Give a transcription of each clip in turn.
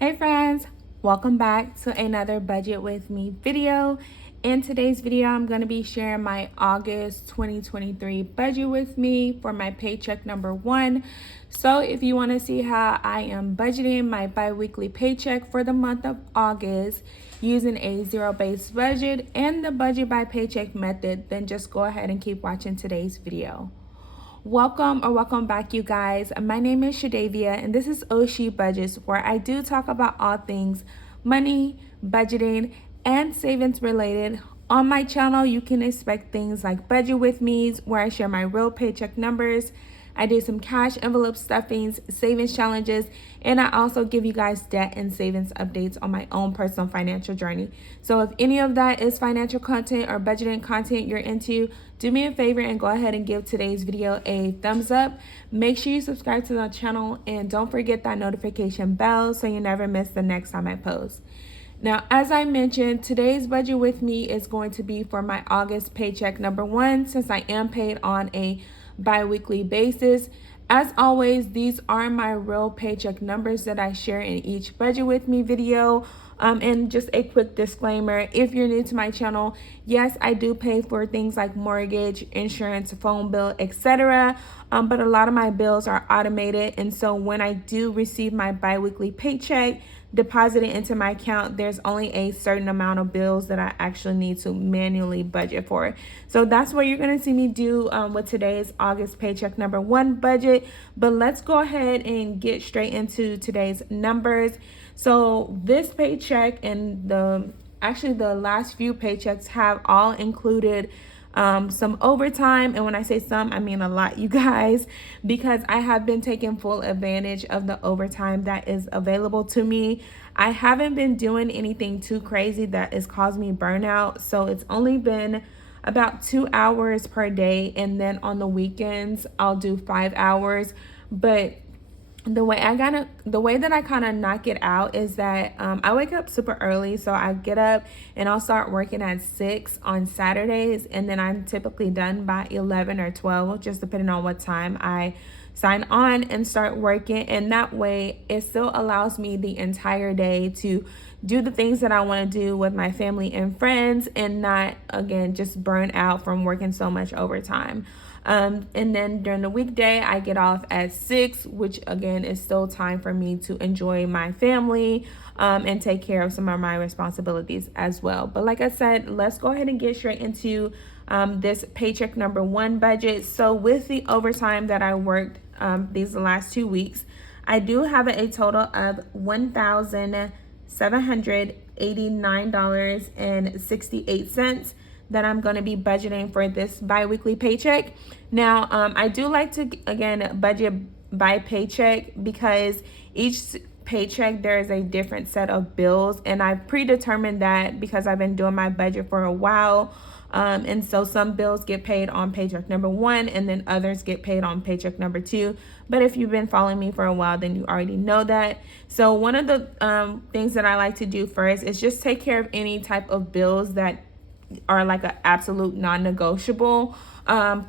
Hey friends, welcome back to another Budget With Me video. In today's video, I'm going to be sharing my August 2023 budget with me for my paycheck number 1. So if you want to see how I am budgeting my bi-weekly paycheck for the month of August using a zero-based budget and the budget by paycheck method, then just go ahead and keep watching today's video. Welcome back, you guys. My name is Shadavia and this is Oshi Budgets, where I do talk about all things money, budgeting, and savings related. On my channel, you can expect things like Budget With Me's, where I share my real paycheck numbers. I do some cash envelope stuffings, savings challenges, and I also give you guys debt and savings updates on my own personal financial journey. So if any of that is financial content or budgeting content you're into, do me a favor and go ahead and give today's video a thumbs up. Make sure you subscribe to the channel and don't forget that notification bell so you never miss the next time I post. Now, as I mentioned, today's budget with me is going to be for my August paycheck number 1, since I am paid on a bi-weekly basis. As always, these are my real paycheck numbers that I share in each budget with me video. And just a quick disclaimer, if you're new to my channel, yes, I do pay for things like mortgage, insurance, phone bill, etc. But a lot of my bills are automated, and so when I do receive my bi-weekly paycheck deposited into my account, there's only a certain amount of bills that I actually need to manually budget for. So that's what you're going to see me do with today's August paycheck number 1 budget. But let's go ahead and get straight into today's numbers. So this paycheck and the last few paychecks have all included some overtime. And when I say some, I mean a lot, you guys, because I have been taking full advantage of the overtime that is available to me. I haven't been doing anything too crazy that has caused me burnout. So it's only been about 2 hours per day. And then on the weekends, I'll do 5 hours. But the way that I kind of knock it out is that I wake up super early. So I get up and I'll start working at 6 on Saturdays, and then I'm typically done by 11 or 12, just depending on what time I sign on and start working. And that way it still allows me the entire day to do the things that I want to do with my family and friends, and not, again, just burn out from working so much overtime. And then during the weekday, I get off at 6, which again is still time for me to enjoy my family and take care of some of my responsibilities as well. But like I said, let's go ahead and get straight into this paycheck number 1 budget. So with the overtime that I worked these last 2 weeks, I do have a total of $1,789.68 that I'm going to be budgeting for this bi-weekly paycheck. Now, I do like to, again, budget by paycheck, because each paycheck there is a different set of bills, and I've predetermined that because I've been doing my budget for a while. And so some bills get paid on paycheck number 1, and then others get paid on paycheck number 2. But if you've been following me for a while, then you already know that. So one of the things that I like to do first is just take care of any type of bills that are like an absolute non-negotiable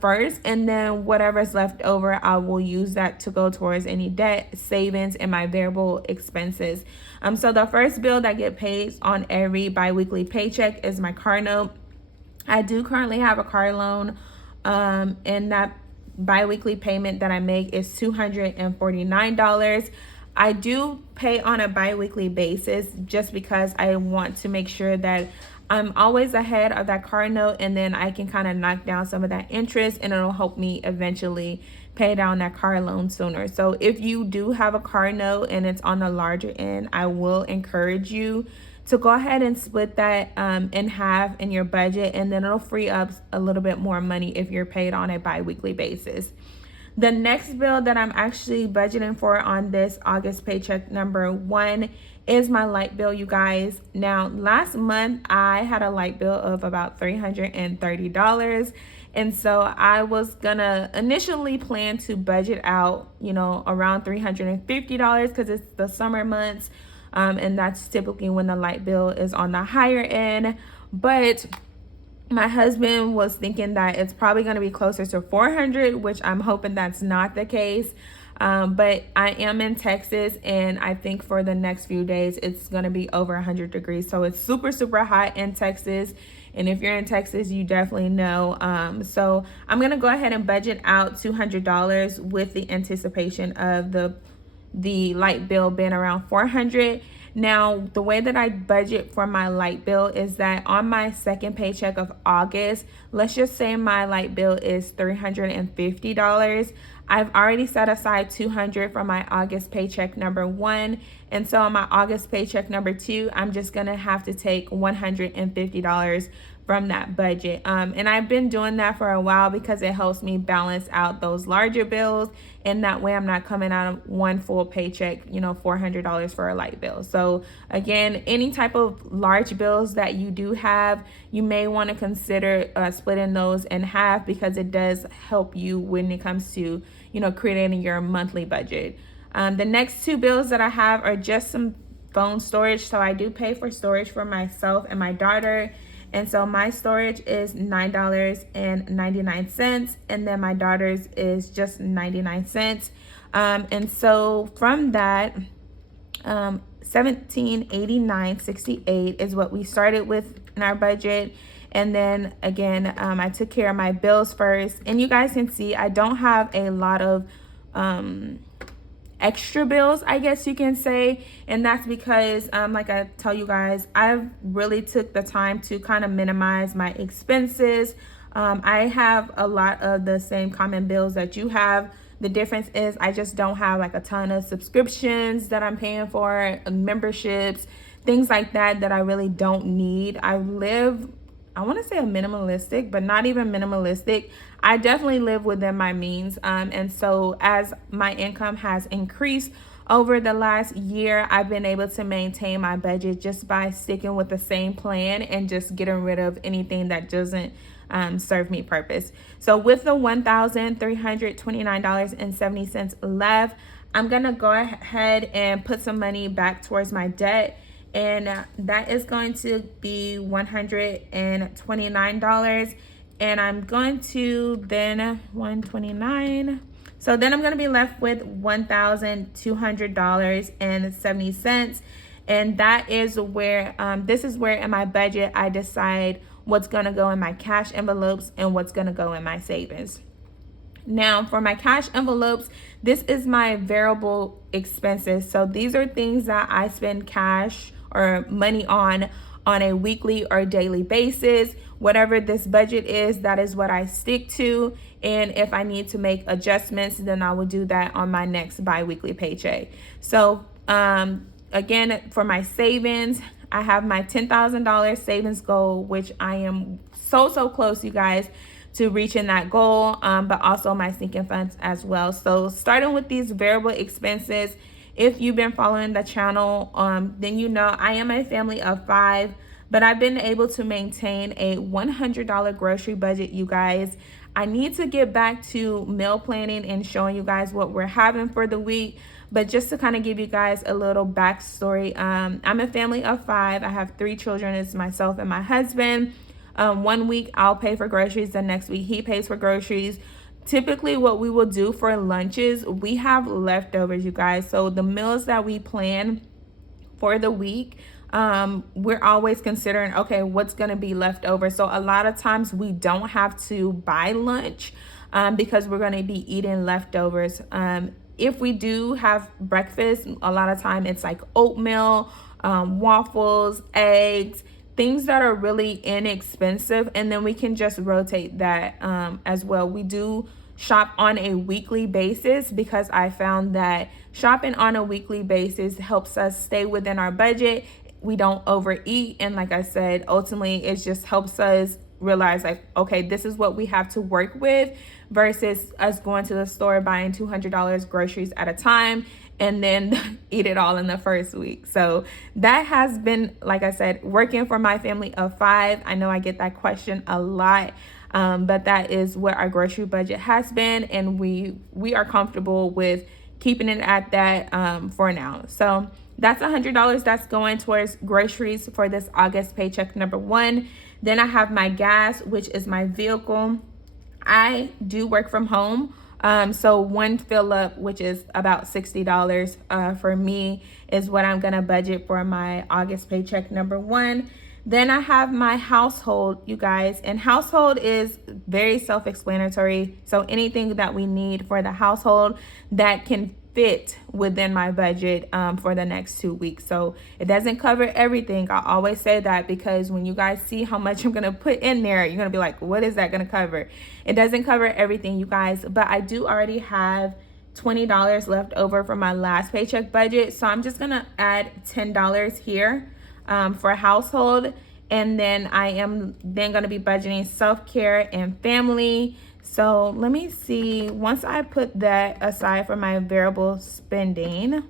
first, and then whatever's left over, I will use that to go towards any debt, savings, and my variable expenses. So the first bill that get paid on every bi-weekly paycheck is my car note. I do currently have a car loan, and that bi-weekly payment that I make is $249. I do pay on a bi-weekly basis just because I want to make sure that I'm always ahead of that car note, and then I can kind of knock down some of that interest, and it'll help me eventually pay down that car loan sooner. So if you do have a car note and it's on the larger end, I will encourage you to go ahead and split that in half in your budget, and then it'll free up a little bit more money if you're paid on a bi-weekly basis. The next bill that I'm actually budgeting for on this August paycheck number 1 is my light bill, you guys. Now, last month I had a light bill of about $330. And so I was gonna initially plan to budget out, around $350 because it's the summer months. And that's typically when the light bill is on the higher end. But my husband was thinking that it's probably going to be closer to $400, which I'm hoping that's not the case. But I am in Texas, and I think for the next few days it's gonna be over 100 degrees. So it's super, super hot in Texas. And if you're in Texas, you definitely know. So I'm gonna go ahead and budget out $200 with the anticipation of the light bill being around 400. Now, the way that I budget for my light bill is that on my second paycheck of August, let's just say my light bill is $350. I've already set aside $200 for my August paycheck number 1. And so on my August paycheck number 2, I'm just gonna have to take $150 from that budget. And I've been doing that for a while because it helps me balance out those larger bills. And that way I'm not coming out of one full paycheck, $400 for a light bill. So again, any type of large bills that you do have, you may want to consider splitting those in half, because it does help you when it comes to, creating your monthly budget. The next two bills that I have are just some phone storage. So I do pay for storage for myself and my daughter. And so my storage is $9.99, and then my daughter's is just 99 cents. And so from that, $17.89.68 is what we started with in our budget. And then again, I took care of my bills first. And you guys can see I don't have a lot of extra bills, I guess you can say. And that's because like I tell you guys, I've really took the time to kind of minimize my expenses. I have a lot of the same common bills that you have. The difference is I just don't have like a ton of subscriptions that I'm paying for, memberships, things like that I really don't need. I want to say a minimalistic, but not even minimalistic. I definitely live within my means. And so as my income has increased over the last year, I've been able to maintain my budget just by sticking with the same plan and just getting rid of anything that doesn't serve me purpose. So with the $1,329.70 left, I'm going to go ahead and put some money back towards my debt. And that is going to be $129. And I'm going to then $129. So then I'm going to be left with $1,200.70. And that is where, this is where in my budget, I decide what's going to go in my cash envelopes and what's going to go in my savings. Now, for my cash envelopes, this is my variable expenses. So these are things that I spend cash or money on a weekly or daily basis. Whatever this budget is, that is what I stick to. And if I need to make adjustments, then I will do that on my next bi-weekly paycheck. So again, for my savings, I have my $10,000 savings goal, which I am so close, you guys, to reaching that goal, but also my sinking funds as well. So starting with these variable expenses, if you've been following the channel, then you know I am a family of 5, but I've been able to maintain a $100 grocery budget, you guys. I need to get back to meal planning and showing you guys what we're having for the week. But just to kind of give you guys a little backstory, I'm a family of 5. I have 3 children. It's myself and my husband. 1 week I'll pay for groceries. The next week he pays for groceries. Typically what we will do for lunches, we have leftovers, you guys. So the meals that we plan for the week, we're always considering, okay, what's going to be left over. So a lot of times we don't have to buy lunch because we're going to be eating leftovers. If we do have breakfast, a lot of time it's like oatmeal, waffles, eggs, things that are really inexpensive, and then we can just rotate that as well. We do shop on a weekly basis because I found that shopping on a weekly basis helps us stay within our budget. We don't overeat, and like I said, ultimately it just helps us realize like, okay, this is what we have to work with versus us going to the store buying $200 groceries at a time and then eat it all in the first week. So that has been, like I said, working for my family of 5. I know I get that question a lot, but that is what our grocery budget has been, and we are comfortable with keeping it at that for now. So that's $100 that's going towards groceries for this August paycheck number 1. Then I have my gas, which is my vehicle. I do work from home So one fill up, which is about $60 for me, is what I'm gonna budget for my August paycheck number one. Then I have my household, you guys, and household is very self-explanatory. So anything that we need for the household that can fit within my budget for the next 2 weeks. So it doesn't cover everything. I always say that because when you guys see how much I'm gonna put in there, you're gonna be like, what is that gonna cover? It doesn't cover everything, you guys, but I do already have $20 left over from my last paycheck budget. So I'm just gonna add $10 here for household. And then I am then gonna be budgeting self-care and family. So let me see, once I put that aside for my variable spending,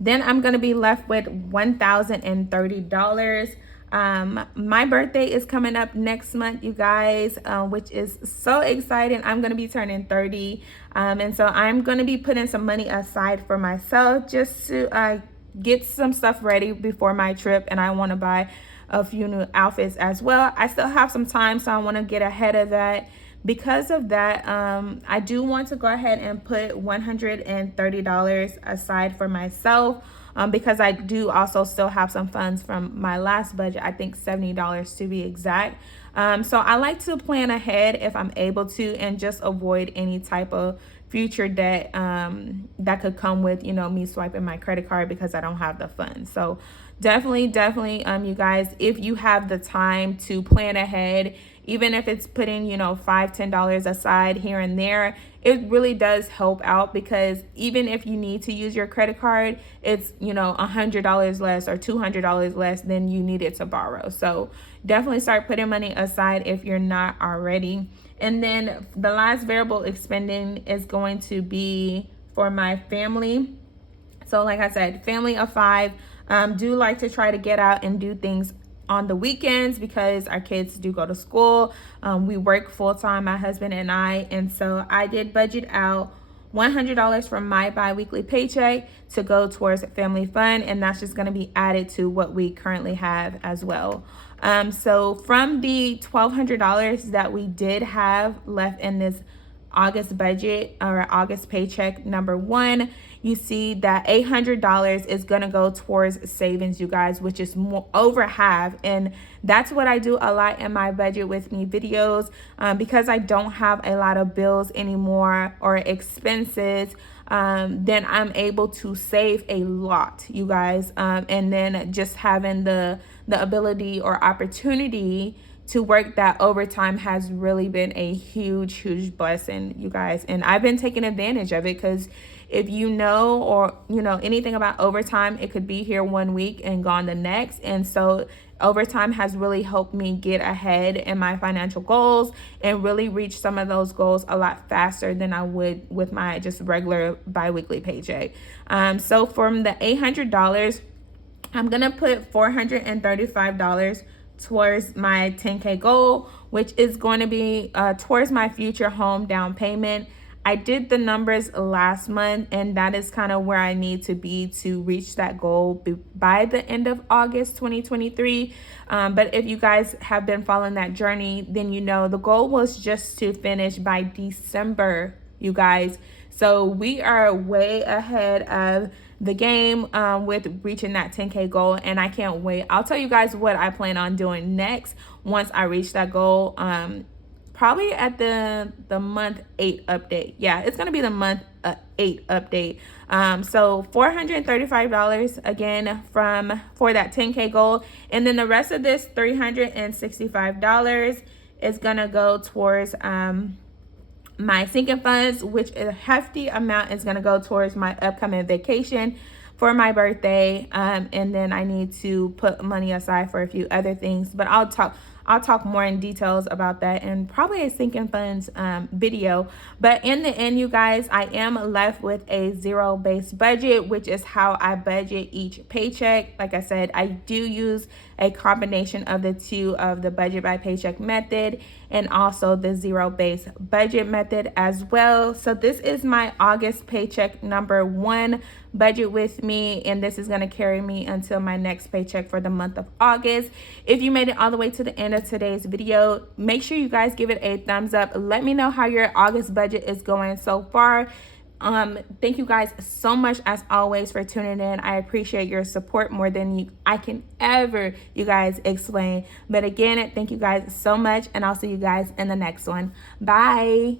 then I'm gonna be left with $1,030. My birthday is coming up next month, you guys, which is so exciting. I'm gonna be turning 30. And so I'm gonna be putting some money aside for myself just to get some stuff ready before my trip. And I wanna buy a few new outfits as well. I still have some time, so I want to get ahead of that. Because of that, I do want to go ahead and put $130 aside for myself because I do also still have some funds from my last budget. I think $70 to be exact. So I like to plan ahead if I'm able to and just avoid any type of future debt that could come with, you know, me swiping my credit card because I don't have the funds. So definitely, you guys, if you have the time to plan ahead, even if it's putting, you know, $5, $10 aside here and there, it really does help out because even if you need to use your credit card, it's, you know, $100 less or $200 less than you needed to borrow. So definitely start putting money aside if you're not already. And then the last variable expending is going to be for my family. So like I said, family of 5, do like to try to get out and do things on the weekends because our kids do go to school. We work full-time, my husband and I, and so I did budget out $100 from my bi-weekly paycheck to go towards family fun, and that's just going to be added to what we currently have as well. So from the $1,200 that we did have left in this August budget or August paycheck number one, you see that $800 is going to go towards savings, you guys, which is more over half. And that's what I do a lot in my budget with me videos because I don't have a lot of bills anymore or expenses. Then I'm able to save a lot, you guys. And then just having the ability or opportunity to work that overtime has really been a huge blessing, you guys. And I've been taking advantage of it because if you know or you know anything about overtime, it could be here 1 week and gone the next. And so overtime has really helped me get ahead in my financial goals and really reach some of those goals a lot faster than I would with my just regular bi-weekly paycheck. So from the $800, I'm gonna put $435 towards my 10K goal, which is going to be towards my future home down payment. I did the numbers last month, and that is kind of where I need to be to reach that goal by the end of August 2023. But if you guys have been following that journey, then you know the goal was just to finish by December, you guys. So we are way ahead of the game with reaching that 10K goal, and I can't wait. I'll tell you guys what I plan on doing next once I reach that goal. Probably at the month 8 update. Yeah, it's gonna be the month 8 update. So $435 again for that 10K goal, and then the rest of this $365 is gonna go towards my sinking funds, which a hefty amount is going to go towards my upcoming vacation for my birthday. And then I need to put money aside for a few other things, but I'll talk more in details about that and probably a sinking funds video. But in the end, you guys, I am left with a zero-based budget, which is how I budget each paycheck. Like I said, I do use a combination of the two of the budget by paycheck method and also the zero-based budget method as well. So this is my August paycheck number 1 budget with me, and this is going to carry me until my next paycheck for the month of August. If you made it all the way to the end of today's video, make sure you guys give it a thumbs up. Let me know how your August budget is going so far. Thank you guys so much as always for tuning in. I appreciate your support more than I can ever you guys explain. But again, thank you guys so much, and I'll see you guys in the next one. Bye.